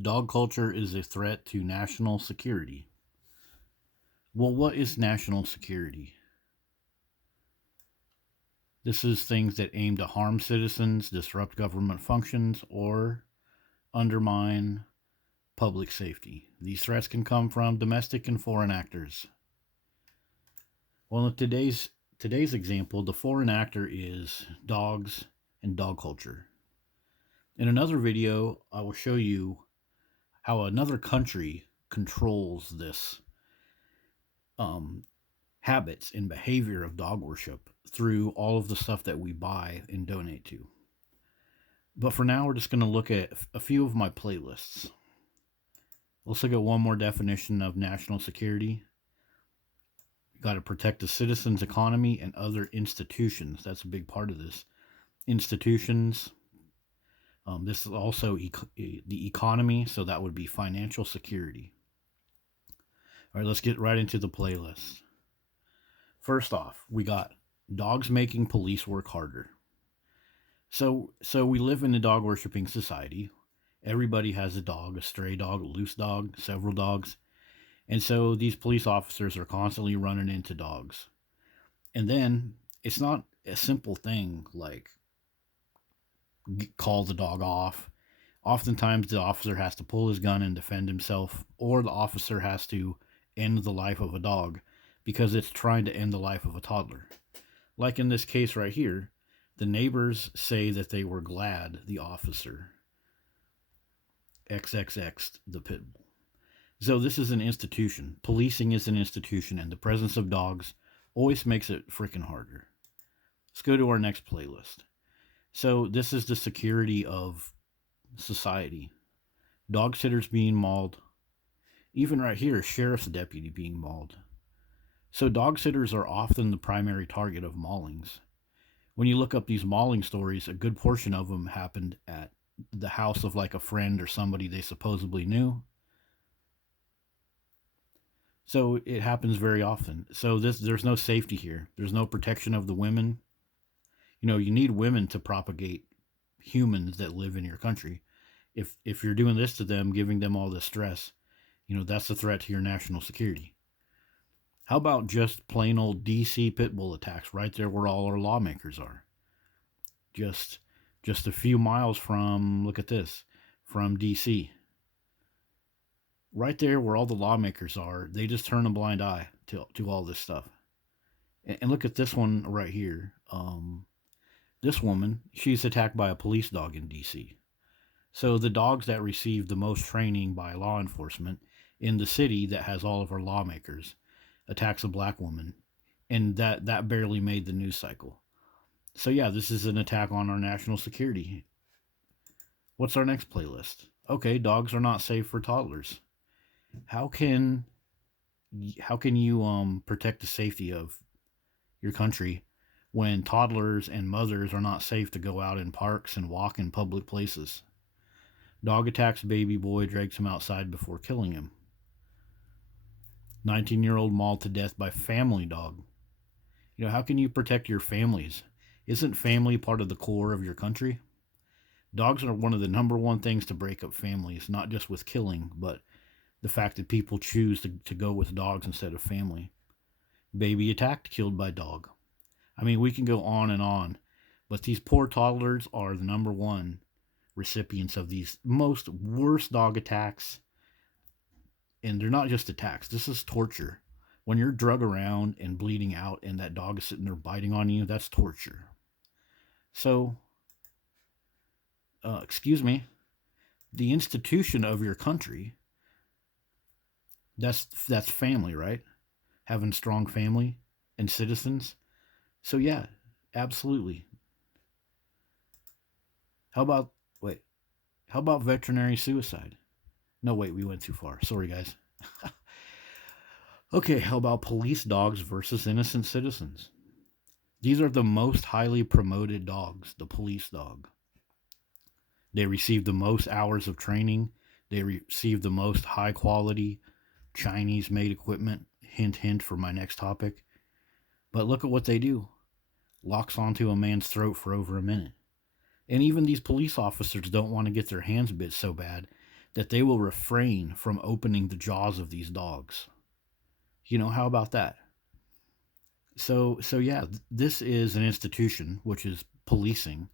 Dog culture is a threat to national security. Well, what is national security? This is things that aim to harm citizens, disrupt government functions, or undermine public safety. These threats can come from domestic and foreign actors. Well, in today's example, the foreign actor is dogs and dog culture. In another video, I will show you how another country controls this um, habits and behavior of dog worship through all of the stuff that we buy and donate to. But for now, we're just going to look at a few of my playlists. Let's look at one more definition of national security. You got to protect the citizens' economy and other institutions. That's a big part of this. Institutions. This is also the economy, so that would be financial security. All right, let's get right into the playlist. First off, we got dogs making police work harder. So we live in a dog worshipping society. Everybody has a dog, a stray dog, a loose dog, several dogs. And so these police officers are constantly running into dogs. And then it's not a simple thing like call the dog off. Oftentimes the officer has to pull his gun and defend himself, or the officer has to end the life of a dog because it's trying to end the life of a toddler. Like in this case right here, the neighbors say that they were glad the officer XXX the pit bull. So this is an institution. Policing is an institution, and the presence of dogs always makes it freaking harder. Let's go to our next playlist. So this is the security of society. Dog sitters being mauled. Even right here, a sheriff's deputy being mauled. So dog sitters are often the primary target of maulings. When you look up these mauling stories, a good portion of them happened at the house of like a friend or somebody they supposedly knew. So it happens very often. So there's no safety here. There's no protection of the women. You need women to propagate humans that live in your country. If you're doing this to them, giving them all this stress, that's a threat to your national security. How about just plain old DC pit bull attacks right there where all our lawmakers are? Just a few miles from, look at this, from DC. Right there where all the lawmakers are, they just turn a blind eye to all this stuff. And look at this one right here. This woman, she's attacked by a police dog in DC. So the dogs that receive the most training by law enforcement in the city that has all of our lawmakers attacks a black woman, and that barely made the news cycle. So yeah, this is an attack on our national security. What's our next playlist? Okay, dogs are not safe for toddlers. How can you protect the safety of your country when toddlers and mothers are not safe to go out in parks and walk in public places? Dog attacks baby boy, drags him outside before killing him. 19-year-old mauled to death by family dog. How can you protect your families? Isn't family part of the core of your country? Dogs are one of the number one things to break up families, not just with killing, but the fact that people choose to go with dogs instead of family. Baby attacked, killed by dog. I mean, we can go on and on, but these poor toddlers are the number one recipients of these most worst dog attacks. And they're not just attacks, this is torture. When you're drug around and bleeding out and that dog is sitting there biting on you, that's torture. So, excuse me, the institution of your country, that's family, right? Having strong family and citizens. So yeah, absolutely. How about wait? How about veterinary suicide? No, wait, we went too far. Sorry, guys. Okay, how about police dogs versus innocent citizens? These are the most highly promoted dogs, the police dog. They receive the most hours of training. They receive the most high quality Chinese made equipment. Hint, hint for my next topic. But look at what they do. Locks onto a man's throat for over a minute. And even these police officers don't want to get their hands bit so bad that they will refrain from opening the jaws of these dogs. How about that? So yeah, this is an institution, which is policing,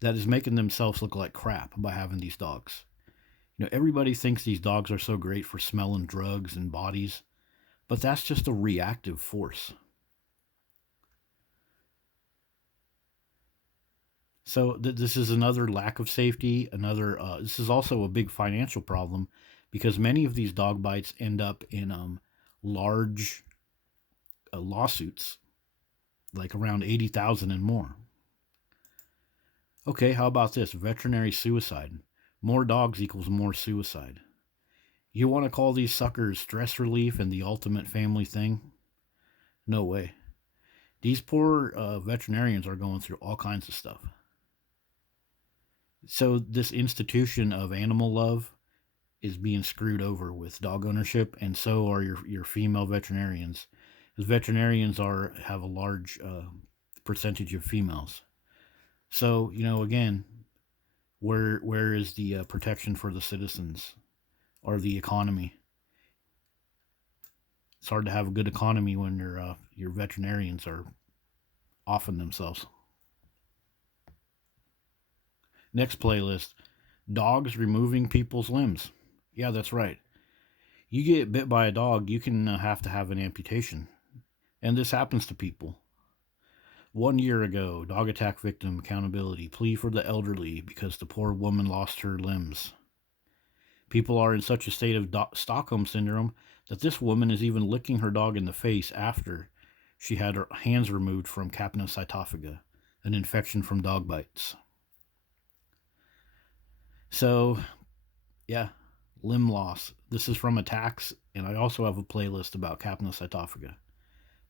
that is making themselves look like crap by having these dogs. Everybody thinks these dogs are so great for smelling drugs and bodies, but that's just a reactive force. So this is another lack of safety. This is also a big financial problem because many of these dog bites end up in large lawsuits, like around 80,000 and more. Okay, how about this? Veterinary suicide. More dogs equals more suicide. You want to call these suckers stress relief and the ultimate family thing? No way. These poor veterinarians are going through all kinds of stuff. So this institution of animal love is being screwed over with dog ownership, and so are your female veterinarians, because veterinarians have a large percentage of females. So again, where is the protection for the citizens or the economy? It's hard to have a good economy when your veterinarians are offing themselves. Next playlist: dogs removing people's limbs. Yeah, that's right. You get bit by a dog, you can have to have an amputation, and this happens to people. 1 year ago, dog attack victim accountability plea for the elderly because the poor woman lost her limbs. People are in such a state of Stockholm syndrome that this woman is even licking her dog in the face after she had her hands removed from capnocytophaga, an infection from dog bites. So, yeah, limb loss. This is from Attacks, and I also have a playlist about capnocytophaga.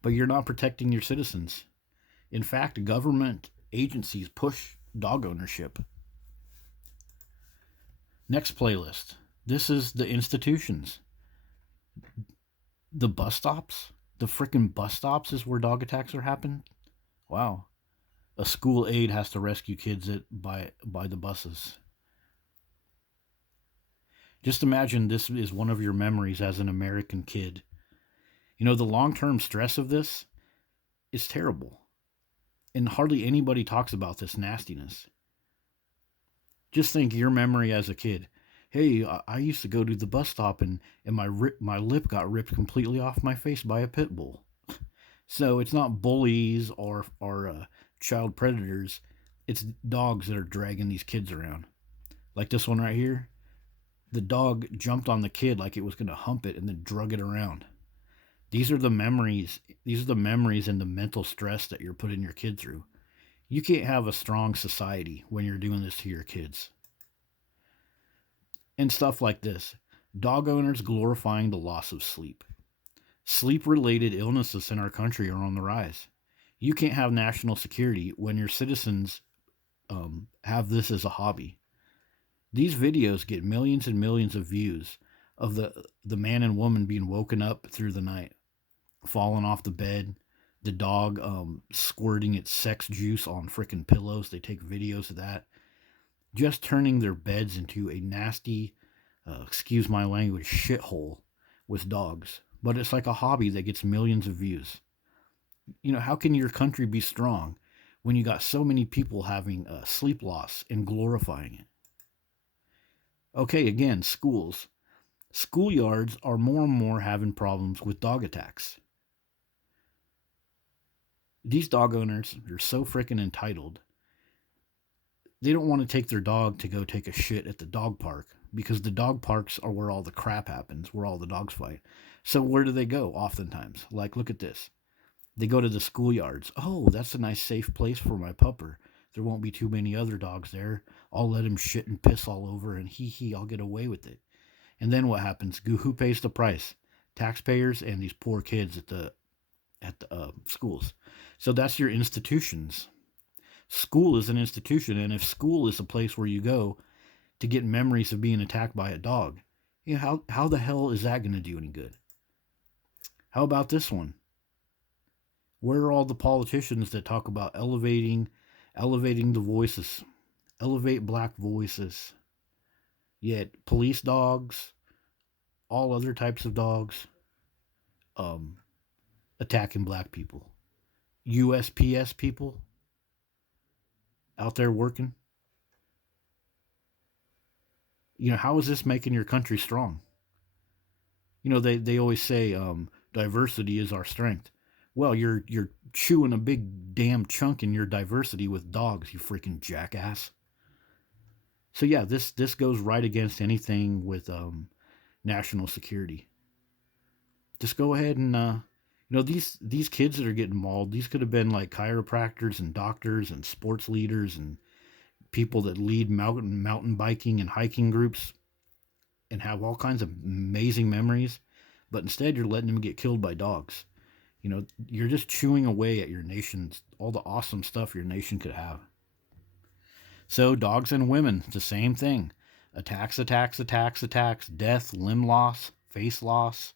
But you're not protecting your citizens. In fact, government agencies push dog ownership. Next playlist. This is the institutions. The bus stops. The frickin' bus stops is where dog attacks are happening. Wow. A school aide has to rescue kids by the buses. Just imagine this is one of your memories as an American kid. The long-term stress of this is terrible. And hardly anybody talks about this nastiness. Just think your memory as a kid. Hey, I used to go to the bus stop and my lip got ripped completely off my face by a pit bull. So it's not bullies or child predators. It's dogs that are dragging these kids around. Like this one right here. The dog jumped on the kid like it was going to hump it and then drug it around. These are the memories. These are the memories and the mental stress that you're putting your kid through. You can't have a strong society when you're doing this to your kids. And stuff like this. Dog owners glorifying the loss of sleep. Sleep-related illnesses in our country are on the rise. You can't have national security when your citizens have this as a hobby. These videos get millions and millions of views of the man and woman being woken up through the night, falling off the bed, the dog squirting its sex juice on frickin' pillows. They take videos of that. Just turning their beds into a nasty, excuse my language, shithole with dogs. But it's like a hobby that gets millions of views. How can your country be strong when you got so many people having sleep loss and glorifying it? Okay, again, schools. Schoolyards are more and more having problems with dog attacks. These dog owners are so freaking entitled. They don't want to take their dog to go take a shit at the dog park because the dog parks are where all the crap happens, where all the dogs fight. So where do they go oftentimes? Like, look at this. They go to the schoolyards. Oh, that's a nice safe place for my pupper. There won't be too many other dogs there. I'll let him shit and piss all over and I'll get away with it. And then what happens? Who pays the price? Taxpayers and these poor kids at the schools. So that's your institutions. School is an institution, and if school is a place where you go to get memories of being attacked by a dog, how the hell is that going to do any good? How about this one? Where are all the politicians that talk about elevating the voices, elevate black voices? Yet police dogs, all other types of dogs, um, attacking black people. USPS people out there working. How is this making your country strong? They always say diversity is our strength. Well, you're chewing a big damn chunk in your diversity with dogs, you freaking jackass. So yeah, this goes right against anything with national security. Just go ahead and these kids that are getting mauled. These could have been like chiropractors and doctors and sports leaders and people that lead mountain biking and hiking groups and have all kinds of amazing memories. But instead, you're letting them get killed by dogs. You're just chewing away at your nation's all the awesome stuff your nation could have. So dogs and women, the same thing. Attacks, attacks, attacks, attacks, death, limb loss, face loss,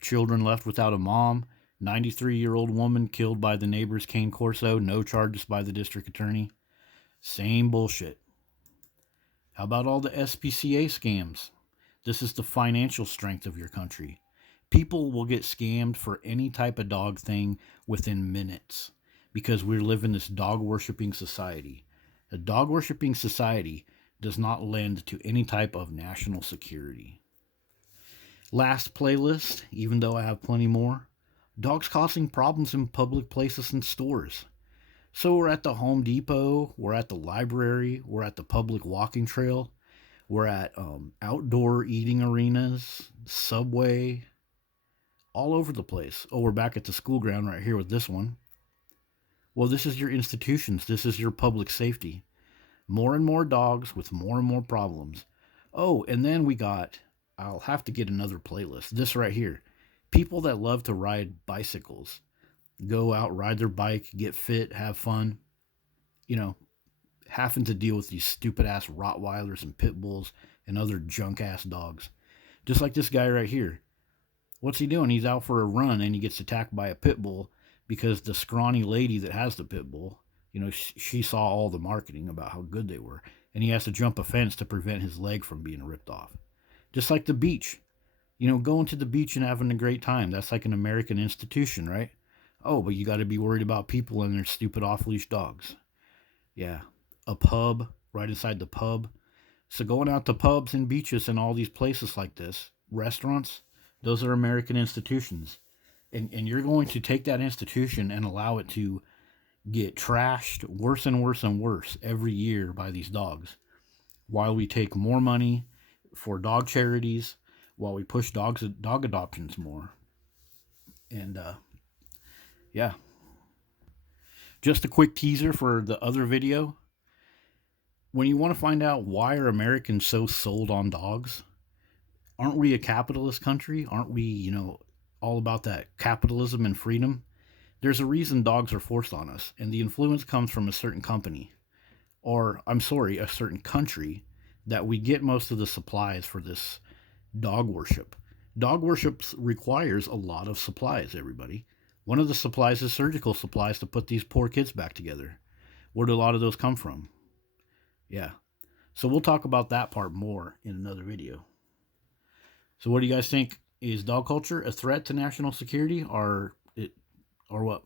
children left without a mom, 93-year-old woman killed by the neighbor's cane corso, no charges by the district attorney. Same bullshit. How about all the SPCA scams? This is the financial strength of your country. People will get scammed for any type of dog thing within minutes because we live in this dog worshipping society. A dog worshipping society does not lend to any type of national security. Last playlist, even though I have plenty more, dogs causing problems in public places and stores. So we're at the Home Depot, we're at the library, we're at the public walking trail, we're at outdoor eating arenas, Subway, all over the place. Oh, we're back at the school ground right here with this one. Well, this is your institutions. This is your public safety. More and more dogs with more and more problems. Oh, and then I'll have to get another playlist. This right here. People that love to ride bicycles. Go out, ride their bike, get fit, have fun. Having to deal with these stupid ass Rottweilers and Pit Bulls and other junk ass dogs. Just like this guy right here. What's he doing? He's out for a run and he gets attacked by a pit bull because the scrawny lady that has the pit bull, she saw all the marketing about how good they were. And he has to jump a fence to prevent his leg from being ripped off. Just like the beach. Going to the beach and having a great time. That's like an American institution, right? Oh, but you got to be worried about people and their stupid off-leash dogs. Yeah. A pub, right inside the pub. So going out to pubs and beaches and all these places like this, restaurants, those are American institutions. And you're going to take that institution and allow it to get trashed worse and worse and worse every year by these dogs. While we take more money for dog charities, while we push dog adoptions more. And yeah. Just a quick teaser for the other video. When you want to find out why are Americans so sold on dogs, aren't we a capitalist country? Aren't we, all about that capitalism and freedom? There's a reason dogs are forced on us, and the influence comes from a certain company, or a certain country that we get most of the supplies for this dog worship. Dog worship requires a lot of supplies, everybody. One of the supplies is surgical supplies to put these poor kids back together. Where do a lot of those come from? Yeah. So we'll talk about that part more in another video. So what do you guys think? Is dog culture a threat to national security or what?